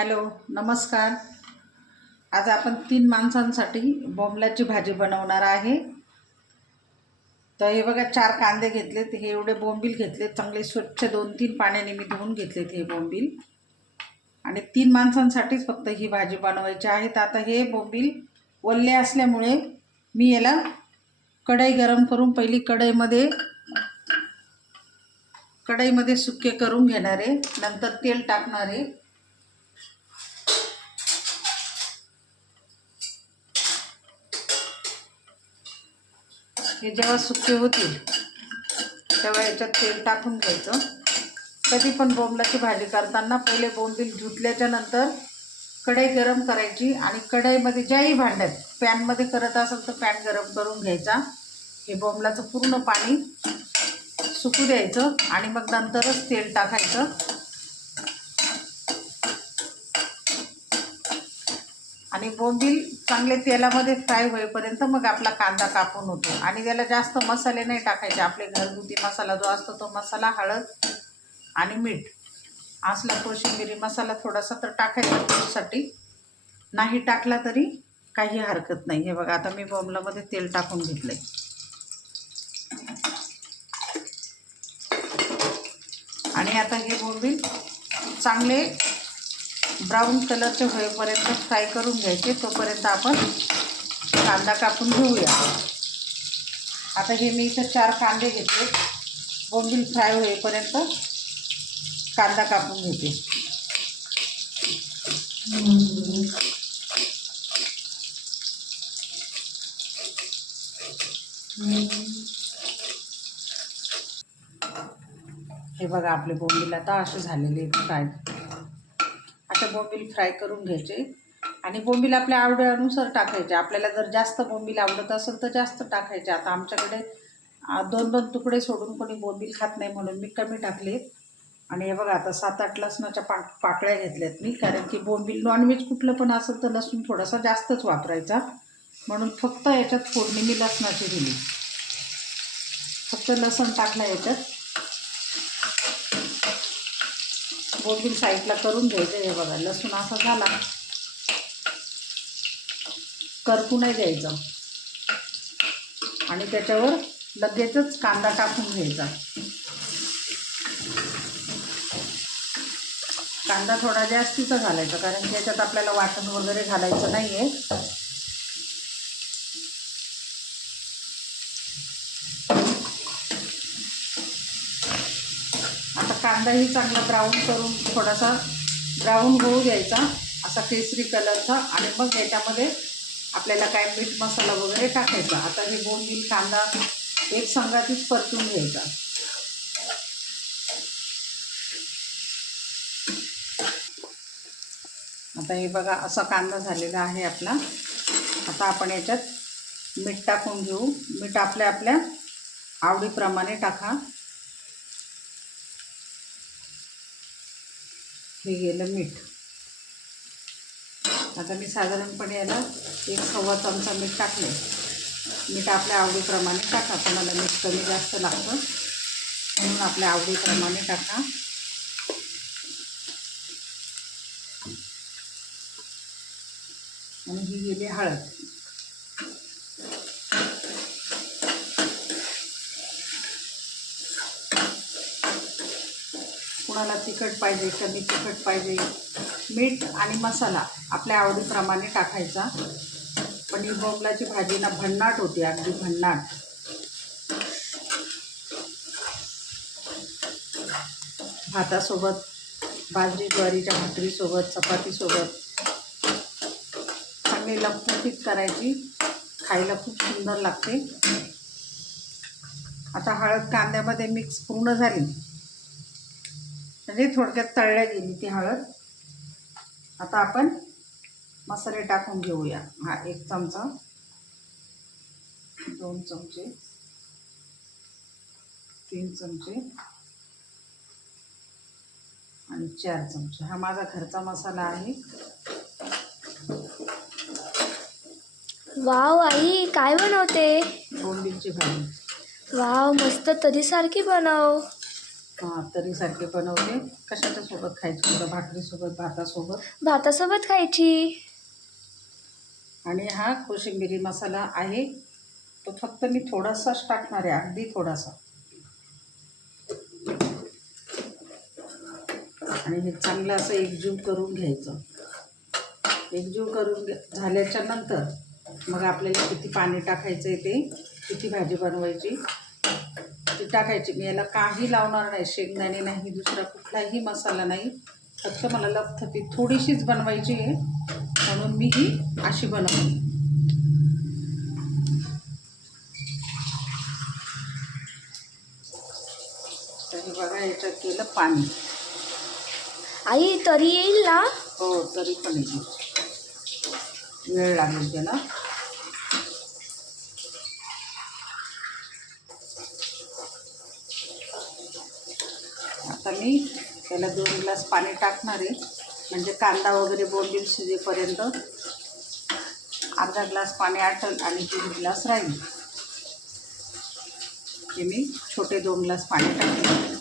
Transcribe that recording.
Hello, नमस्कार. आज आपण 3 माणसांसाठी बोंबलाची भाजी बनवणार आहे. तर हे बघा, 4 कांदे घेतलेत, हे एवढे बोंबील घेतलेत, चांगले स्वच्छ 2-3 पाण्याने मी धुवून घेतलेत हे बोंबील. आणि 3 माणसांसाठीच फक्त ही भाजी बनवायची आहे. तर आता हे बोंबील ओले असल्यामुळे मी याला कढई गरम करून पहिली कढईमध्ये सुके करून घेणार आहे. नंतर तेल टाकणार आहे. हे जेव्हा सुके होतील तेव्हा याच्यात तेल टाकून घ्यायचं. कधी पण बोंबलाची भाजी करताना पहिले बोंबील धुतल्याच्या नंतर कढई गरम करायची आणि कढईमध्ये ज्याही भांड्यात पॅनमध्ये करत असेल तर पॅन गरम करून घ्यायचा. हे बोंबलाचं पूर्ण पाणी सुकू द्यायचं आणि मग नंतरच तेल टाकायचं. आणि बोंबील चांगले तेलामध्ये फ्राय होईपर्यंत मग आपला कांदा कापून होतो. आणि त्याला जास्त मसाले नाही टाकायचे. आपले घरगुती मसाला जो असतो तो मसाला, हळद आणि मीठ असला, कोशिंबिरी मसाला थोडासा तर टाकायचा टेस्टसाठी. नाही टाकला तरी काही हरकत नाही. हे बघा, आता मी बोंबलामध्ये तेल टाकून घेतलंय. आणि आता हे बोंबील चांगले ब्राऊन कलरचे होईपर्यंत फ्राय करून घ्यायचे. तोपर्यंत आपण कांदा कापून घेऊया. आता हे मी इथं 4 कांदे घेतले. बोंबील फ्राय होईपर्यंत कांदा कापून घेते. हे बघा, आपले बोंबील आता असे झालेले फ्राय. अशा बोंबील फ्राय करून घ्यायचे. आणि बोंबील आपल्या आवडीनुसार टाकायचे. आपल्याला जर जास्त बोंबील आवडत असेल तर जास्त टाकायचे. आता आमच्याकडे 2-2 तुकडे सोडून कोणी बोंबील खात नाही म्हणून मी कमी टाकले. आणि हे बघा, आता 7-8 लसणाच्या पाकळ्या घेतल्यात मी. कारण की बोंबील नॉनव्हेज कुठलं पण असेल तर लसूण थोडासा जास्तच वापरायचा. म्हणून फक्त याच्यात फोडणी मी लसणाची दिली. फक्त लसूण टाकलं याच्यात. बोंबील साईडला करून घ्यायचं. हे बघा, लसूण असा झाला, करपू नाही द्यायचं. आणि त्याच्यावर लगेचच कांदा टाकून घ्यायचा. कांदा थोडा जास्तीचा घालायचा, कारण की याच्यात आपल्याला वाटण वगैरे घालायचं नाही आहे. आता कांदाही चांगला ब्राऊन करून थोडासा ब्राऊन होऊ द्यायचा, असा केसरी कलरचा. आणि मग याच्यामध्ये आपल्याला काय मीठ मसाला वगैरे टाकायचा. आता हे बोंबील कांदा एक संगातीच परतून घ्यायचा. आता हे बघा, असा कांदा झालेला आहे आपला. आता आपण याच्यात मीठ टाकून घेऊ. मीठ आपल्या आवडीप्रमाणे टाका. हे गेलं मीठ. आता मी साधारणपणे याला 1-1.25 चमचा मीठ टाकले. मीठ आपल्या आवडीप्रमाणे टाका. कोणाला मीठ कमी जास्त लागतं म्हणून आपल्या आवडीप्रमाणे टाका. आणि ही गेली हळद. कुणाला तिखट पाहिजे, कमी तिखट पाहिजे. मीठ आणि मसाला आपल्या आवडीप्रमाणे टाकायचा. पण ही बोंबलाची भाजी ना भन्नाट होती, अगदी भन्नाट. भातासोबत, बाजरी ज्वारीच्या भाकरीसोबत, चपातीसोबत चांगली लपलपीत करायची. खायला खूप सुंदर लागते. आता हळद कांद्यामध्ये मिक्स पूर्ण झाली, म्हणजे थोडक्यात तळल्या गेली ती हळद. आता आपण मसाले टाकून घेऊया. 1 चमचा, 2 चमचे, 3 चमचे आणि 4 चमचे. हा माझा घरचा मसाला आहे. वाव आई, काय बनवते? बोंबीलची भाजी. वाव, मस्त. तरी सारखी बनव. हां, तरीसारखे बनवते. कशाच्या सोबत खायची तुला? भाकरीसोबत, भातासोबत. भातासोबत खायची. आणि हा कोशिंबिरी मसाला आहे तो फक्त मी थोडासाच टाकणार आहे, अगदी थोडासा. आणि हे चांगलं असं एकजीव करून घ्यायचं. एकजीव करून झाल्याच्या नंतर मग आपल्याला किती पाणी टाकायचं आहे ते, किती भाजी बनवायची ती टाकायची. मी याला काही लावणार नाही, शेंगदाणे नाही, दुसरा कुठलाही मसाला नाही. फक्त मला लपथपीत थोडीशीच बनवायची आहे म्हणून मी ही अशी बनवली. तर हे बघा, याच्यात केलं पाणी. आई तरी येईल ना? हो, तरी पण येईल, वेळ लागेल त्याला. आता मी त्याला 2 ग्लास पाणी टाकणार आहे, म्हणजे कांदा वगैरे बोंबील शिजेपर्यंत अर्धा ग्लास पाणी आटल आणि 3 ग्लास राहील. हे मी छोटे 2 ग्लास पाणी टाकले.